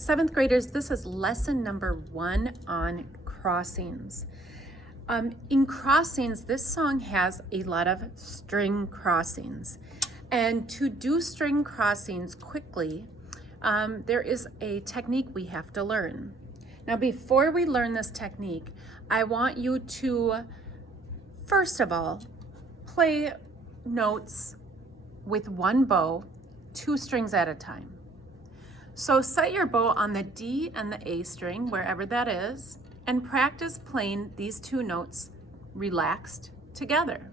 Seventh graders, this is lesson number 1 on crossings. In crossings, this song has a lot of string crossings. And to do string crossings quickly, there is a technique we have to learn. Now, before we learn this technique, I want you to, first of all, play notes with one bow, 2 strings at a time. So set your bow on the D and the A string, wherever that is, and practice playing these 2 notes relaxed together.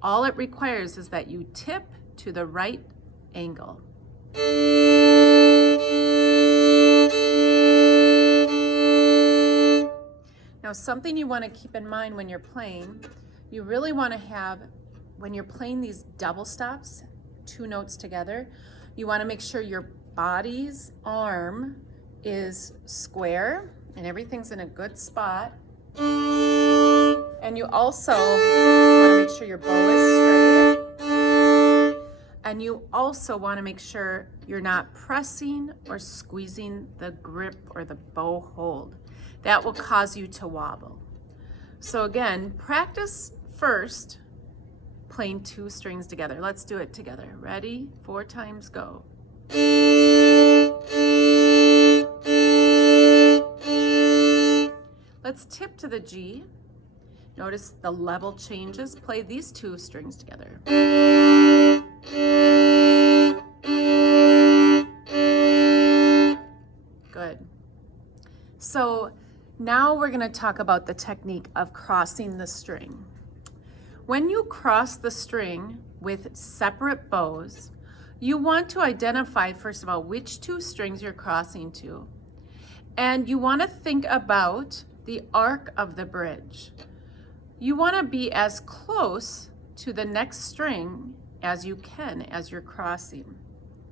All it requires is that you tip to the right angle. Now, something you want to keep in mind when you're playing, you really want to have, when you're playing these double stops, 2 notes together, you want to make sure your body's arm is square and everything's in a good spot. And you also want to make sure your bow is straight. And you also want to make sure you're not pressing or squeezing the grip or the bow hold. That will cause you to wobble. So again, practice first playing 2 strings together. Let's do it together. Ready? 4 times, go. Let's tip to the G. Notice the level changes. Play these 2 strings together. Good. So now we're going to talk about the technique of crossing the string. When you cross the string with separate bows, you want to identify, first of all, which 2 strings you're crossing to. And you want to think about the arc of the bridge. You want to be as close to the next string as you can as you're crossing.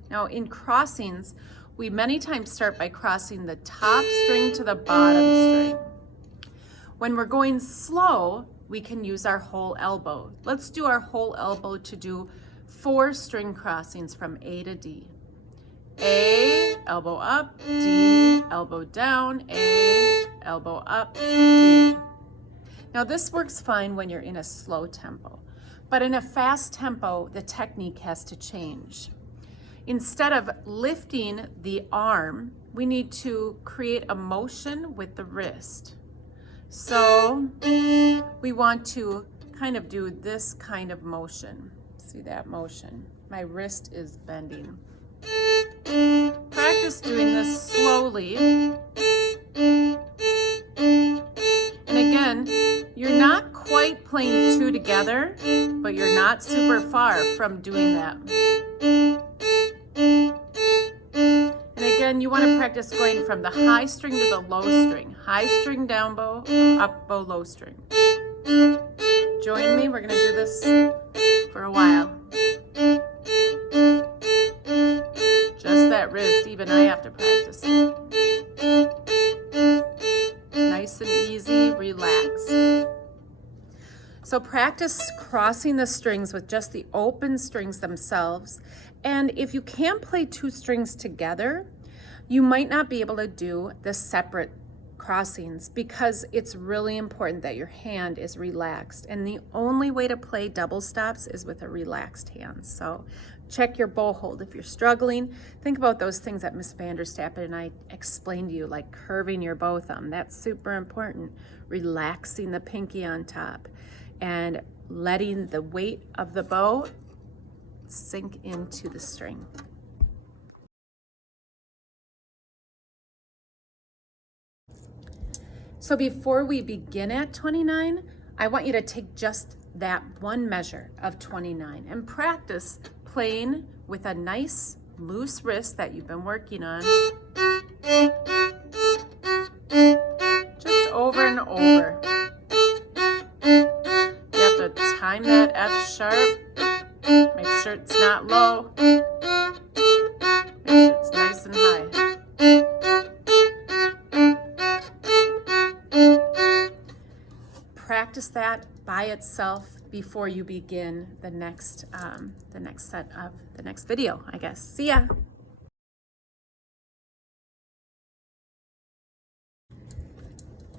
Now, in crossings, we many times start by crossing the top string to the bottom string. When we're going slow, we can use our whole elbow. Let's do our whole elbow to do 4 string crossings from A to D. A, elbow up, D, elbow down, A, elbow up, D. Now this works fine when you're in a slow tempo, but in a fast tempo, the technique has to change. Instead of lifting the arm, we need to create a motion with the wrist. So we want to kind of do this kind of motion. See that motion? My wrist is bending. Practice doing this slowly. And again, you're not quite playing 2 together, but you're not super far from doing that. And again, you want to practice going from the high string to the low string. High string, down bow, up bow, low string. Join me, we're going to do this for a while. Just that wrist, even I have to practice it. Nice and easy, relaxed. So practice crossing the strings with just the open strings themselves. And if you can't play 2 strings together, you might not be able to do the separate crossings because it's really important that your hand is relaxed. And the only way to play double stops is with a relaxed hand. So check your bow hold. If you're struggling, think about those things that Miss Vanderstappen and I explained to you, like curving your bow thumb. That's super important. Relaxing the pinky on top and letting the weight of the bow sink into the string. So before we begin at 29, I want you to take just that one measure of 29 and practice playing with a nice loose wrist that you've been working on. Just over and over. You have to time that F sharp. Make sure it's not low. Make sure it's nice and high. Practice that by itself before you begin the next set of the next video, I guess. See ya.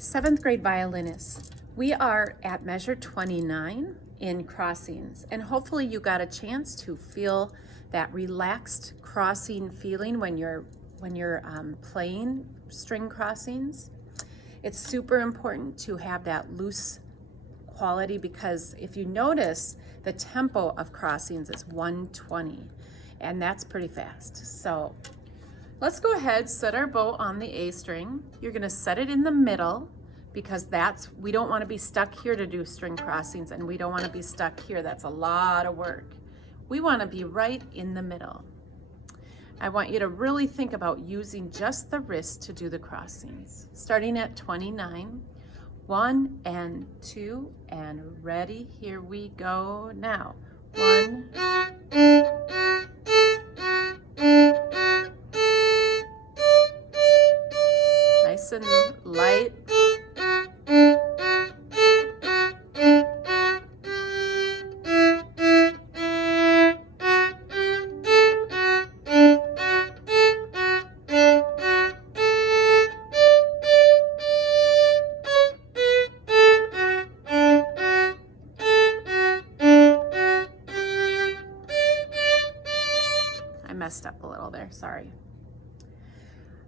Seventh grade violinists, we are at measure 29 in crossings, and hopefully you got a chance to feel that relaxed crossing feeling when you're playing string crossings. It's super important to have that loose quality, because if you notice, the tempo of crossings is 120, and that's pretty fast. So let's go ahead, set our bow on the A string. You're gonna set it in the middle, because we don't wanna be stuck here to do string crossings, and we don't wanna be stuck here. That's a lot of work. We wanna be right in the middle. I want you to really think about using just the wrist to do the crossings. Starting at 29, 1 and 2, and ready, here we go now. 1, nice and light. I messed up a little there, sorry.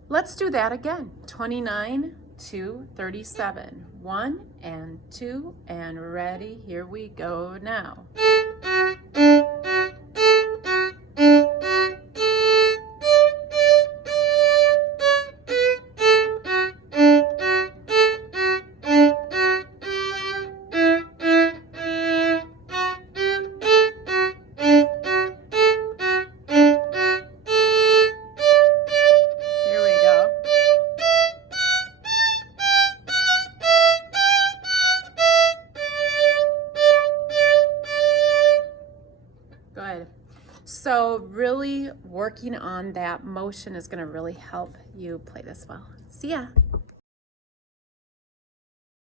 Let's do that again. 29 to 37. 1 and 2 and ready, here we go now. Good. So really working on that motion is going to really help you play this well. See ya.